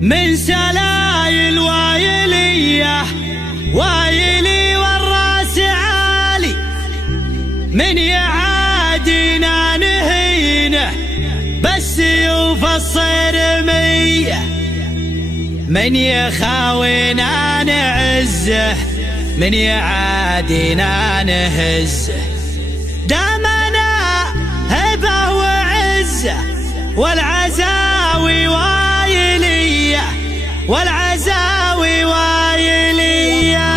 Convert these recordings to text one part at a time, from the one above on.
من سلايل وايلية وايلي والراس عالي، من يعادينا نهينه بس يوفى الصرمية، من يخاوينا نعزه من يعادينا نهزه. دامنا هبه وعزه والعزاوي وايلية والعزاوي وايلية.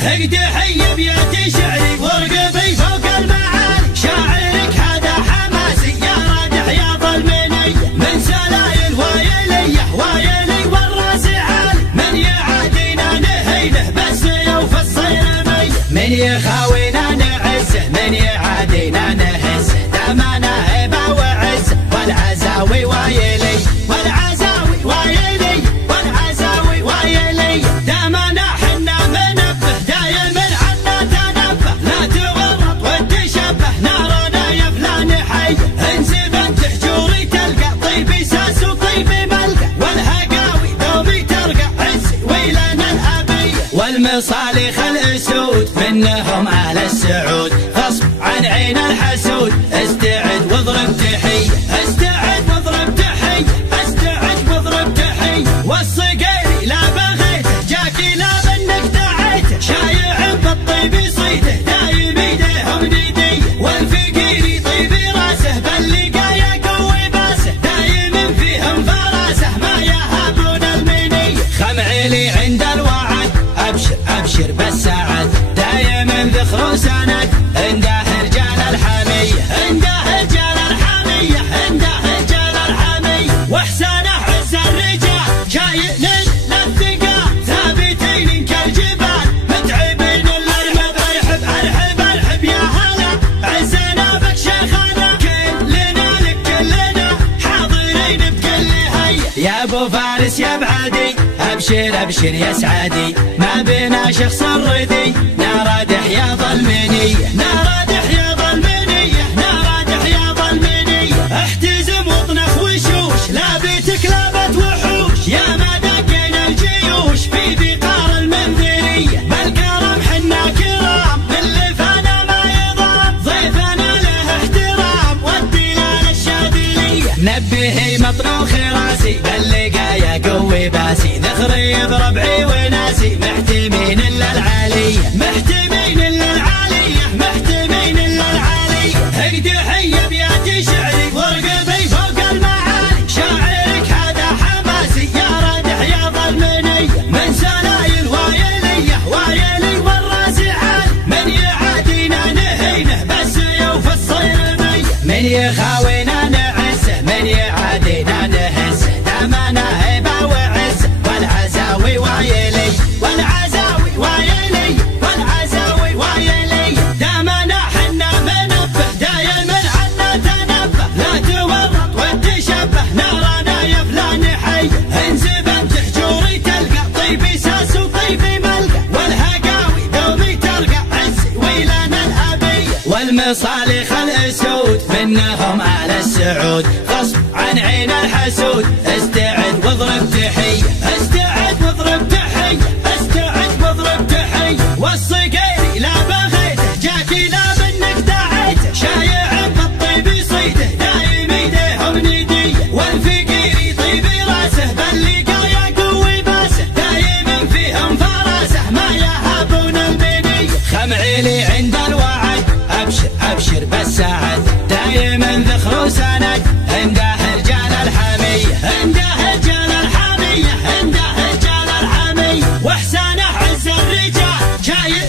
هقد حي بيت شعري ورقبي فوق المعالي، شاعرك هذا حماسي يا رادح يا ظلمنية، من سلايل وايلية وايلي والراس عالي، من يعادينا نهينه بس يوفى الصرمية، من يخاوينا نعزه من يعادينا نهزه. دامنا هبه وعزه والعزاوي وايلي والعزاوي وايلي والعزاوي وايلي. دامنا حنا منبه دايم عنا تنبه، لا تغرط وتشبه نارنا يا فلان حي، انزب انت حجوري تلقى طيبي ساس وطيبي ملقى، والهقاوي دوبي ترقى عزي ويلنا الابيه، والمصالح الاسود منهم اهل السعود، غصب عن عين الحسود استعد واضرب تحيه، استعد واضرب تحيه، استعد واضرب تحيه. والصقيري لا بغيته جاكي لا منك دعيته، شايع بالطيب يصيده دايم ايديهم نديه، والفقيري طيبي راسه باللقايا قوي باسه، دايم فيهم فراسه ما يهابون المنيه. خمعيلي عند الوعد ابشر ابشر بالسعد، دايم ذخر وسند عنده رجال الحميه، عنده رجال الحميه، عنده رجال الحميه. واحسانه عز الرجال شايل للثقال، ثابتين كالجبال متعبين الارحب ارحب ارحب ارحب يا هلا، عزنا بك شيخنا كلنا لك كلنا حاضرين بكل هيا. يا ابو فارس يا بعادي ابشر ابشر يا سعادي، ما بينا شخص الردي نارادح يا ظلمنيه، نارادح يا ظلمنيه، نارادح يا ظلمنيه. احتزم واطنخ وشوش لا بيتك لابت وحوش، يا ما دقينا الجيوش في بقار المنذريه، بالكرم حنا كرام اللي فانا ما يضام، ضيفنا له احترام والدلال الشاذليه. نبهي مطروخ راسي باللقايا قوي باسي، ذخري بربعي وناسي محتمين الا العاليه، محتمين الا العاليه، محتمين الا العاليه. هقد حي بيات شعري ورقبي فوق المعالي، شاعرك هذا حماسي يا رادح يا ظلمنيه، من سلايل وايليه وايلي والراس عالي، من يعادينا نهينه بس يوفى الصرميه، من يخاوينا نعزه من يعادينا نهزه. دامنا هبه وعزه والعزاوي وايلي والعزاوي وايلي والعزاوي وايلي. دامنا حنا منبه دايم عنا تنبه، لا تورط وتشبه نارنا يا فلان حي، انزب انت حجوري تلقى طيبي ساس وطيبي ملقى، والهقاوي دوبي ترقى عزي ويلنا الابيه، والمصالح الاسود منهم اهل السعود، غصب عن عين الحسود استعد واضرب تحيه، استعد واضرب تحيه، استعد واضرب تحيه. والصقيري لا بغيته جاكي لا منك دعيته، شايع بالطيب يصيده دايم ايديهم نديه، والفقيري طيبي راسه باللقايا قوي باسه، دايم فيهم فراسه ما يهابون المنيه. خمعيلي عند الوعد ابشر ابشر بالسعد، دايم ذخر وسند عنده رجال الحميه، عنده رجال الحميه، عنده رجال الحميه. واحسانه عز الرجال شايل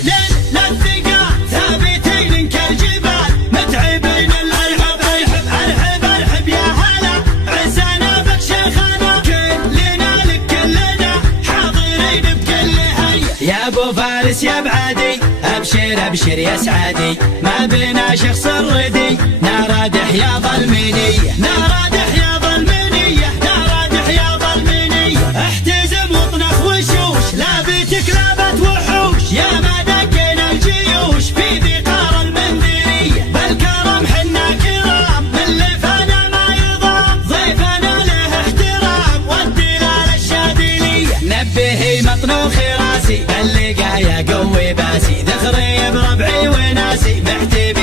للثقال، ثابتين كالجبال متعبين الارحب ارحب ارحب ارحب يا هلا، عزنا بك شيخنا كلنا لك كلنا حاضرين بكل هيا. يا ابو فارس يا بعادي ابشر ابشر يا سعادي، ما بينا شخص الردي نارادح يا ظلمنيه، نارادح يا ظلمنيه، نارادح يا ظلمنيه. احتزم واطنخ وشوش لا بيتك لابت وحوش، يا ما دقينا الجيوش في بقار المنذريه، بالكرم حنا كرام اللي فانا ما يضام، ضيفنا دوخي راسي اللقايا قوي باسي ذخري بربعي وناسي محتي